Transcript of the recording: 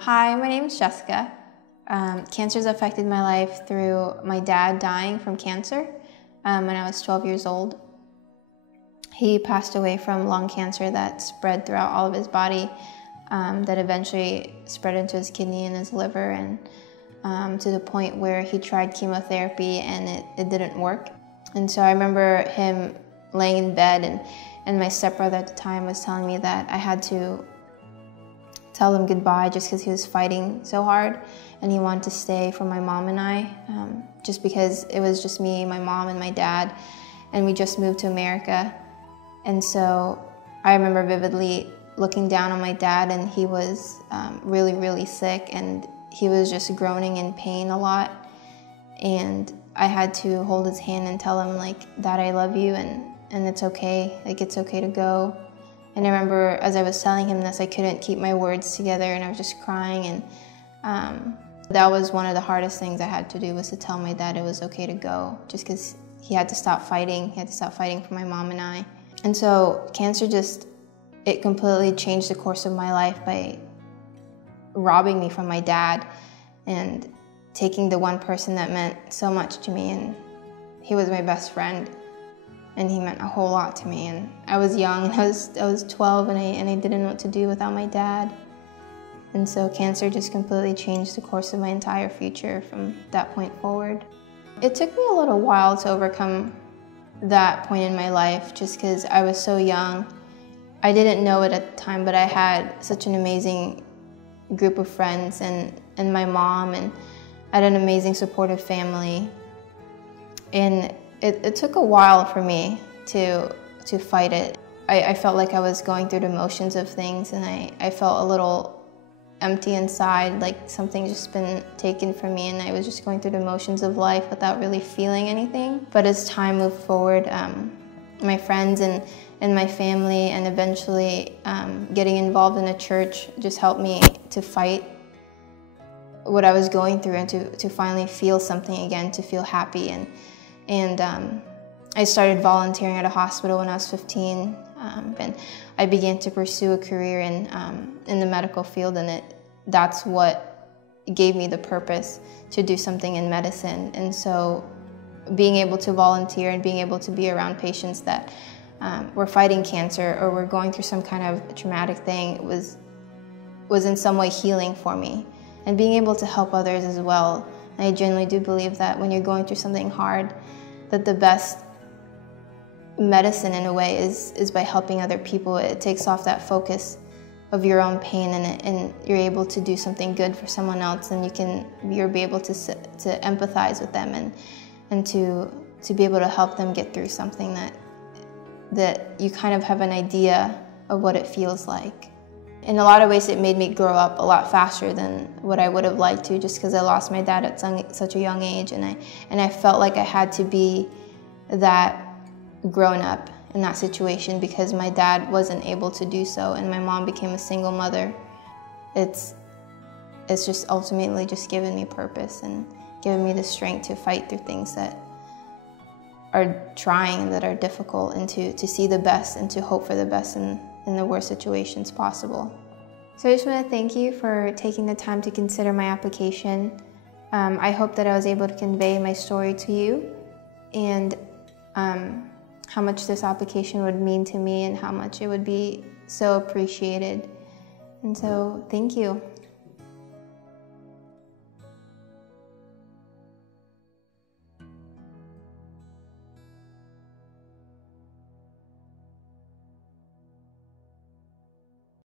Hi, my name is Jessica. Cancer's affected my life through my dad dying from cancer when I was 12 years old. He passed away from lung cancer that spread throughout all of his body, that eventually spread into his kidney and his liver, and to the point where he tried chemotherapy and it didn't work. And so I remember him laying in bed, and my stepbrother at the time was telling me that I had to tell him goodbye just because he was fighting so hard, and he wanted to stay for my mom and I, just because it was just me, my mom, and my dad, and we just moved to America. And so I remember vividly looking down on my dad, and he was really, really sick, and he was just groaning in pain a lot. And I had to hold his hand and tell him, like, Dad, I love you, and it's okay, like, it's okay to go. And I remember as I was telling him this, I couldn't keep my words together, and I was just crying. And that was one of the hardest things I had to do, was to tell my dad it was okay to go, just because he had to stop fighting. He had to stop fighting for my mom and I. And so cancer it completely changed the course of my life by robbing me from my dad and taking the one person that meant so much to me. And he was my best friend, and he meant a whole lot to me. And I was young, and I was 12, and I didn't know what to do without my dad. And so cancer just completely changed the course of my entire future from that point forward. It took me a little while to overcome that point in my life, just because I was so young. I didn't know it at the time, but I had such an amazing group of friends and my mom, and I had an amazing supportive family. And it took a while for me to fight it. I felt like I was going through the motions of things, and I felt a little empty inside, like something just been taken from me, and I was just going through the motions of life without really feeling anything. But as time moved forward, my friends and my family, and eventually getting involved in a church, just helped me to fight what I was going through, and to finally feel something again, to feel happy. And I started volunteering at a hospital when I was 15, and I began to pursue a career in the medical field, and that's what gave me the purpose to do something in medicine. And so being able to volunteer and being able to be around patients that were fighting cancer or were going through some kind of traumatic thing was in some way healing for me, and being able to help others as well. And I genuinely do believe that when you're going through something hard, that the best medicine in a way is by helping other people. It takes off that focus of your own pain, and you're able to do something good for someone else, and you're be able to empathize with them and to be able to help them get through something that you kind of have an idea of what it feels like. In a lot of ways, it made me grow up a lot faster than what I would have liked to, just because I lost my dad at such a young age, and I felt like I had to be that grown up in that situation because my dad wasn't able to do so, and my mom became a single mother. It's just ultimately just given me purpose and given me the strength to fight through things that are trying and that are difficult, and to see the best and to hope for the best in the worst situations possible. So I just want to thank you for taking the time to consider my application. I hope that I was able to convey my story to you, and how much this application would mean to me, and how much it would be so appreciated. And so thank you.